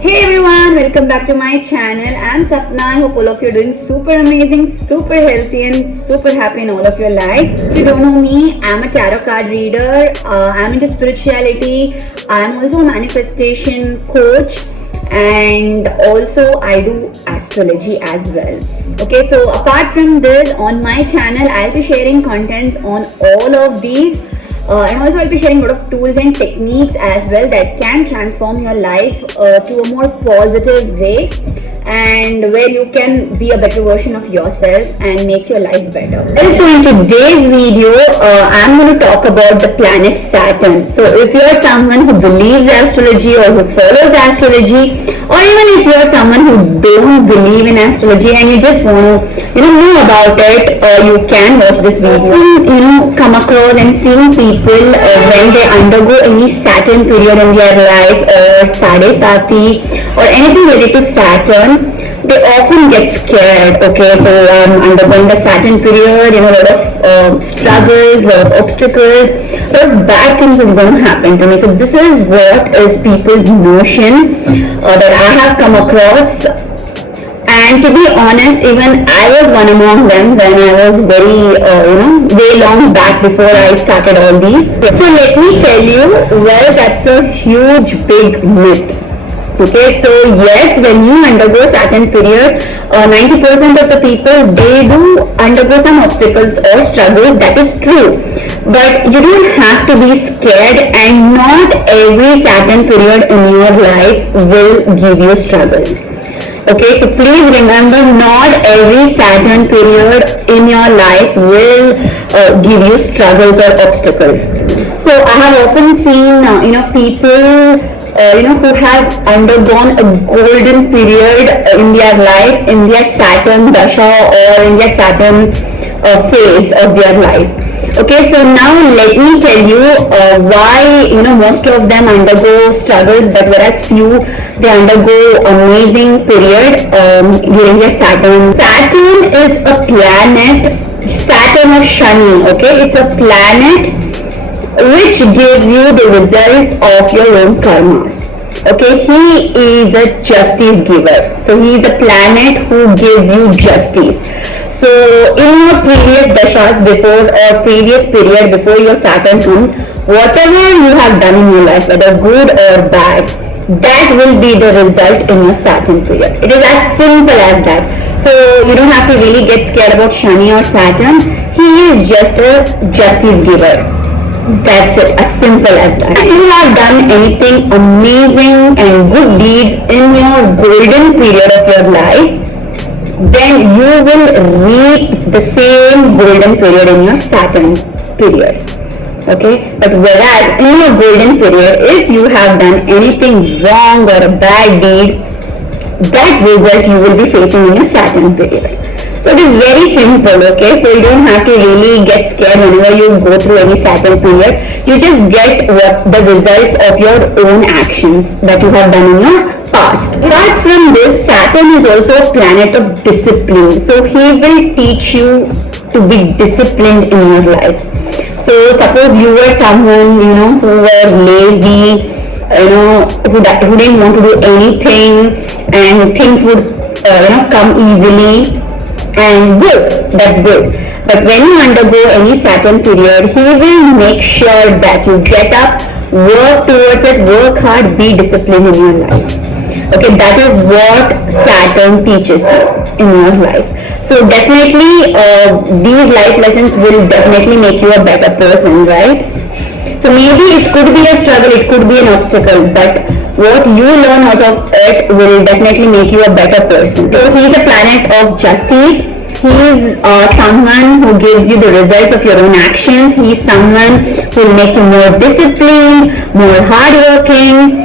Hey everyone, welcome back to my channel. I'm Sapna. I hope all of you are doing super amazing, super healthy, and super happy in all of your life. If you don't know me, I'm a tarot card reader. I'm into spirituality. I'm also a manifestation coach, and also I do astrology as well. Okay, so apart from this, on my channel, I'll be sharing contents on all of these. And also I'll be sharing a lot of tools and techniques as well that can transform your life to a more positive way, and where you can be a better version of yourself and make your life better. So in today's video, I'm going to talk about the planet Saturn. So if you're someone who believes astrology or who follows astrology, or even if you're someone who don't believe in astrology and you just want to know about it, you can watch this video. Come across and seeing people when they undergo any Saturn period in their life, or Sade Sati, or anything related to Saturn, they often get scared. Okay, so undergoing the Saturn period, a lot of struggles, a lot of obstacles, a lot of bad things is going to happen to me. So this is what is people's notion that I have come across. And to be honest, even I was one among them when I was very, way long back before I started all these. So let me tell you, well, that's a huge, big myth. Okay, so yes, when you undergo Saturn period, 90% of the people, they do undergo some obstacles or struggles. That is true. But you don't have to be scared, and not every Saturn period in your life will give you struggles. Okay, so please remember, not every Saturn period in your life will give you struggles or obstacles. So I have often seen, people, who have undergone a golden period in their life, in their Saturn Dasha or in their Saturn phase of their life. Okay, so now let me tell you why most of them undergo struggles, but whereas few, they undergo amazing period during their Saturn. Saturn is a planet, Saturn of Shani. Okay, it's a planet which gives you the results of your own karmas. Okay, he is a justice giver. So he is a planet who gives you justice. So in your previous dashas before, or previous period before your Saturn comes, whatever you have done in your life, whether good or bad, that will be the result in your Saturn period. It is as simple as that. So you don't have to really get scared about Shani or Saturn. He is just a justice giver. That's it, as simple as that. If you have done anything amazing and good deeds in your golden period of your life, then you will reap the same golden period in your Saturn period. Okay, but whereas in your golden period, if you have done anything wrong or a bad deed, that result you will be facing in your Saturn period. So it is very simple. Okay, so you don't have to really get scared whenever you go through any Saturn period. You just get what the results of your own actions that you have done in your past. Apart from this, Saturn is also a planet of discipline. So he will teach you to be disciplined in your life. So suppose you were someone who were lazy, who didn't want to do anything, and things would come easily. And good, that's good. But when you undergo any Saturn period, he will make sure that you get up, work towards it, work hard, be disciplined in your life. Okay, that is what Saturn teaches you in your life. So definitely these life lessons will definitely make you a better person, right? So maybe it could be a struggle, it could be an obstacle, but what you learn out of it will definitely make you a better person. So he is a planet of justice. He is someone who gives you the results of your own actions. He is someone who will make you more disciplined, more hardworking,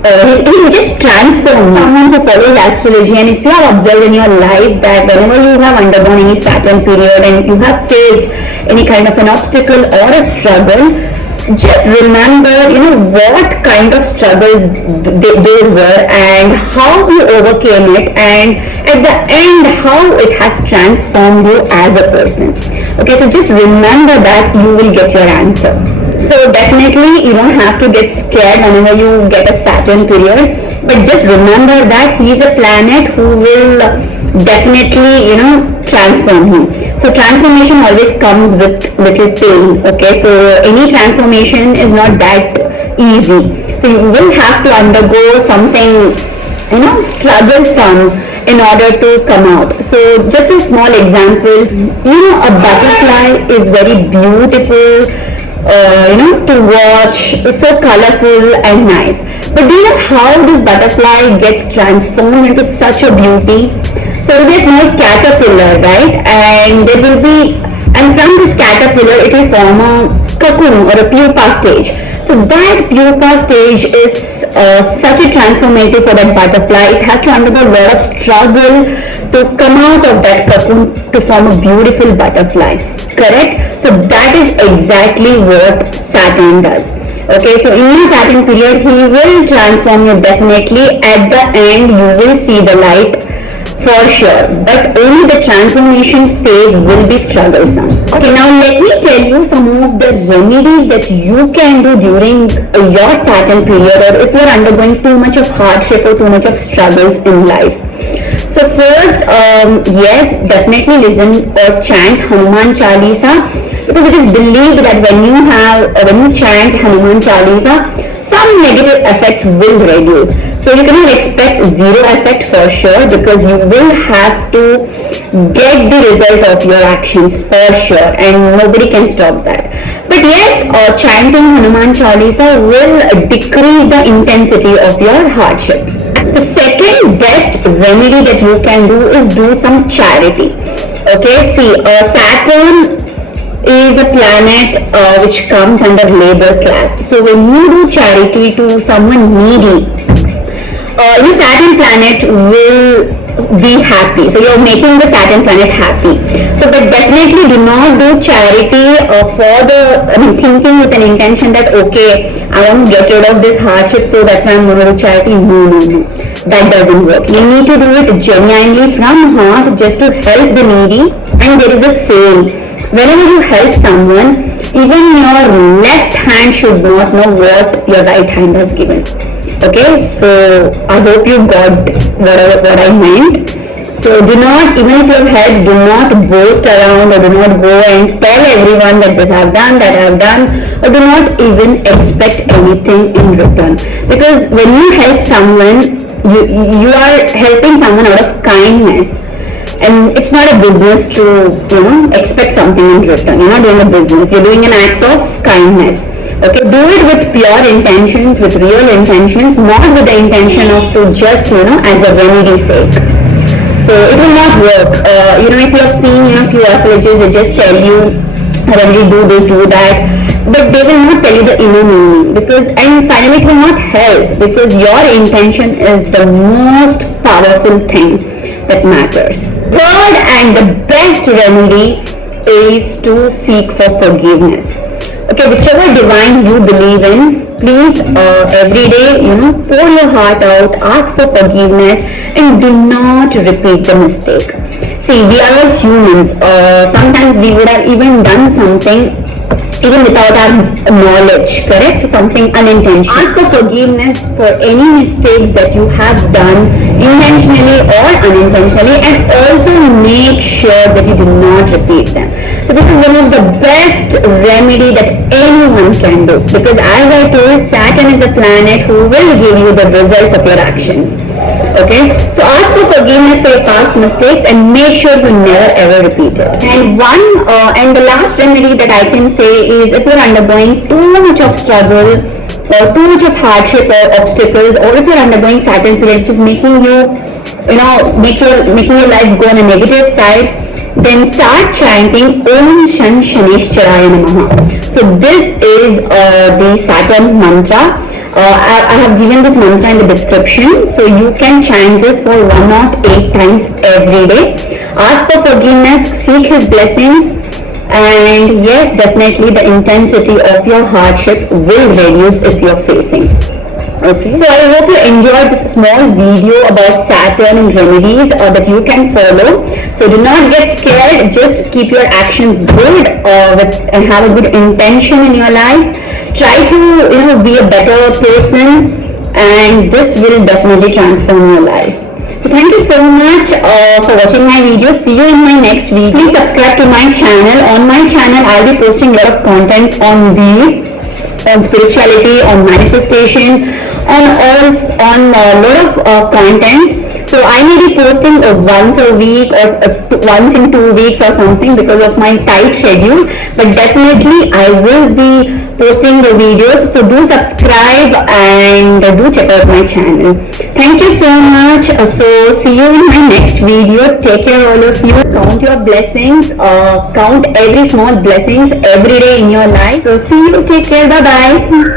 he will just transform someone who follows astrology. And if you have observed in your life that whenever you have undergone any Saturn period and you have faced any kind of an obstacle or a struggle, just remember what kind of struggles those were and how you overcame it, and at the end how it has transformed you as a person. Okay, so just remember that you will get your answer. So definitely you don't have to get scared whenever you get a Saturn period, but just remember that he is a planet who will definitely, transform you. So transformation always comes with little pain. Okay, so any transformation is not that easy. So you will have to undergo something, struggle some in order to come out. So just a small example, a butterfly is very beautiful, to watch. It's so colorful and nice. But do you know how this butterfly gets transformed into such a beauty? So it will be a small caterpillar, right? And from this caterpillar, it will form a cocoon or a pupa stage. So that pupa stage is such a transformative for that butterfly. It has to undergo a lot of struggle to come out of that cocoon to form a beautiful butterfly. Correct? So that is exactly what Saturn does. Okay, so in your Saturn period, he will transform you definitely. At the end, you will see the light for sure, but only the transformation phase will be strugglesome. Okay, now let me tell you some of the remedies that you can do during your Saturn period, or if you're undergoing too much of hardship or too much of struggles in life. So first, yes, definitely listen or chant Hanuman Chalisa, because it is believed that when you chant Hanuman Chalisa, some negative effects will reduce. So you cannot expect zero effect for sure, because you will have to get the result of your actions for sure, and nobody can stop that. But yes, chanting Hanuman Chalisa will decrease the intensity of your hardship. The second best remedy that you can do is do some charity. Okay, see, Saturn is a planet which comes under labor class. So when you do charity to someone needy, the Saturn planet will be happy. So you're making the Saturn planet happy. So but definitely do not do charity thinking with an intention that, okay, I want to get rid of this hardship, so that's why I'm going to do charity. No. That doesn't work. You need to do it genuinely from heart, just to help the needy. And there is a saying, whenever you help someone, even your left hand should not know what your right hand has given. Okay, so I hope you got what I meant. So do not, even if you have helped, do not boast around, or do not go and tell everyone that this I have done, that I have done, or do not even expect anything in return. Because when you help someone, you are helping someone out of kindness. And it's not a business to, expect something in return. You're not doing a business. You're doing an act of kindness. Okay, do it with pure intentions, with real intentions, not with the intention of to just, as a remedy sake. So it will not work. If you have seen, few astrologers, they just tell you, remedy, do this, do that, but they will not tell you the inner meaning, and finally it will not help, because your intention is the most powerful thing that matters. Third and the best remedy is to seek for forgiveness. Okay, whichever divine you believe in, please every day, pour your heart out, ask for forgiveness, and do not repeat the mistake. See, we are all humans. Sometimes we would have even done something even without our knowledge, correct? Something unintentional. Ask for forgiveness for any mistakes that you have done, intentionally or unintentionally, and also make sure that you do not repeat them. So this is one of the best remedy that anyone can do, because as I told, Saturn is a planet who will give you the results of your actions. Okay, so ask for forgiveness for your past mistakes and make sure you never ever repeat it. And the last remedy that I can say is, if you're undergoing too much of struggle or too much of hardship or obstacles, or if you're undergoing Saturn period which is making you, making your life go on a negative side, then start chanting Om Shan Shanishcharaya Namaha. So this is the Saturn mantra. I have given this mantra in the description, so you can chant this for 108 times every day. Ask for forgiveness, seek his blessings, and yes, definitely the intensity of your hardship will reduce if you're facing. Okay, so I hope you enjoyed this small video about Saturn and remedies that you can follow. So do not get scared, just keep your actions good and have a good intention in your life. Try to be a better person, and this will definitely transform your life. So thank you so much for watching my video. See you in my next video. Please subscribe to my channel. On my channel, I'll be posting a lot of contents on these, on spirituality, on manifestation, on a lot of contents. So I may be posting once a week or once in 2 weeks or something because of my tight schedule. But definitely I will be posting the videos. So do subscribe and do check out my channel. Thank you so much. So see you in my next video. Take care all of you. Count your blessings. Count every small blessings every day in your life. So see you. Take care. Bye bye.